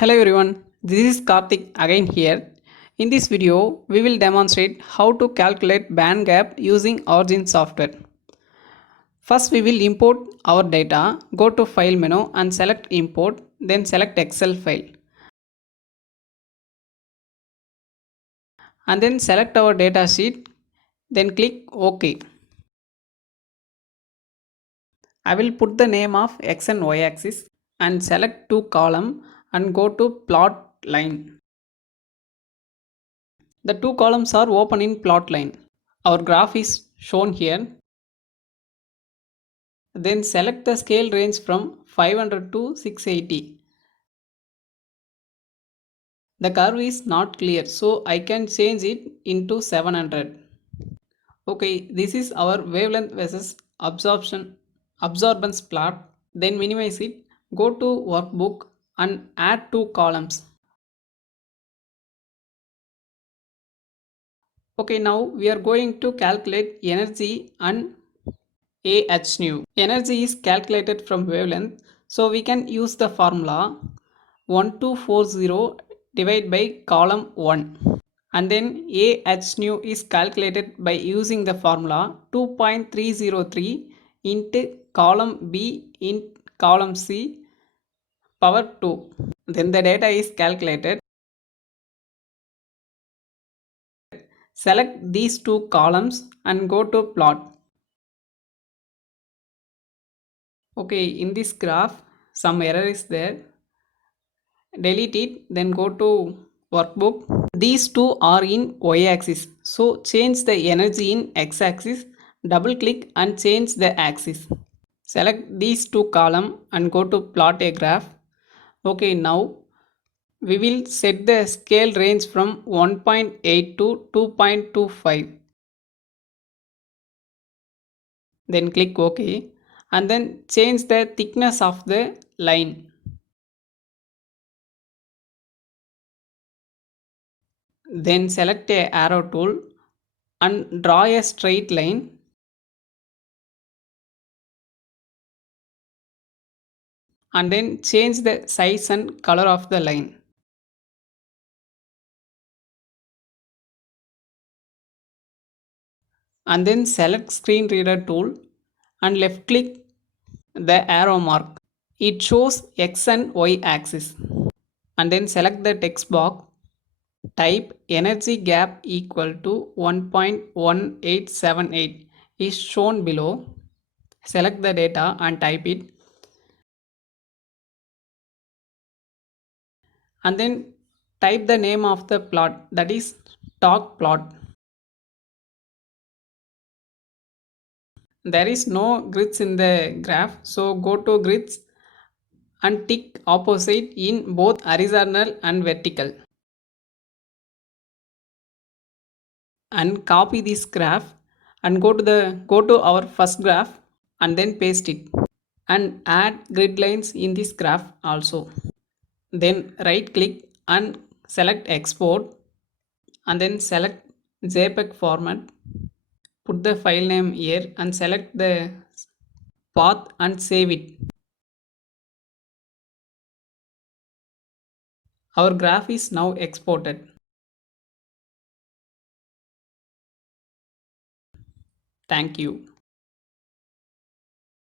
Hello everyone, this is Karthik again here. In this video, we will demonstrate how to calculate band gap using Origin software. First, we will import our data, go to File menu and select Import, then select Excel file. And then select our data sheet, then click OK. I will put the name of X and Y axis and select two column and go to plot line. The two columns are open in plot line. Our graph is shown here. Then select the scale range from 500 to 680. The curve is not clear, so I can change it into 700. Okay, this is our wavelength versus absorbance plot. Then minimize it, go to workbook and add two columns. Okay, now we are going to calculate energy and AHnu. Energy is calculated from wavelength, so we can use the formula 1240 divided by column 1. And then AHnu is calculated by using the formula 2.303 into column B in column C power 2. Then the data is calculated. Select these two columns and go to plot. Okay, in this graph some error is there. Delete it, then go to workbook. These two are in y-axis, so change the energy in x-axis. Double click and change the axis. Select these two column and go to plot a graph. Okay, now we will set the scale range from 1.8 to 2.25. Then click OK and then change the thickness of the line. Then select a arrow tool and draw a straight line. And then change the size and color of the line. And then select screen reader tool and left click the arrow mark. It shows X and Y axis. And then select the text box. Type energy gap equal to 1.1878 is shown below. Select the data and type it. And then type the name of the plot, that is talk plot. There is no grids in the graph, so go to grids and tick opposite in both horizontal and vertical. And copy this graph and go to our first graph and then paste it and add grid lines in this graph also. Then right click and select export and then select JPEG format. Put the file name here and select the path and save it. Our graph is now exported. Thank you.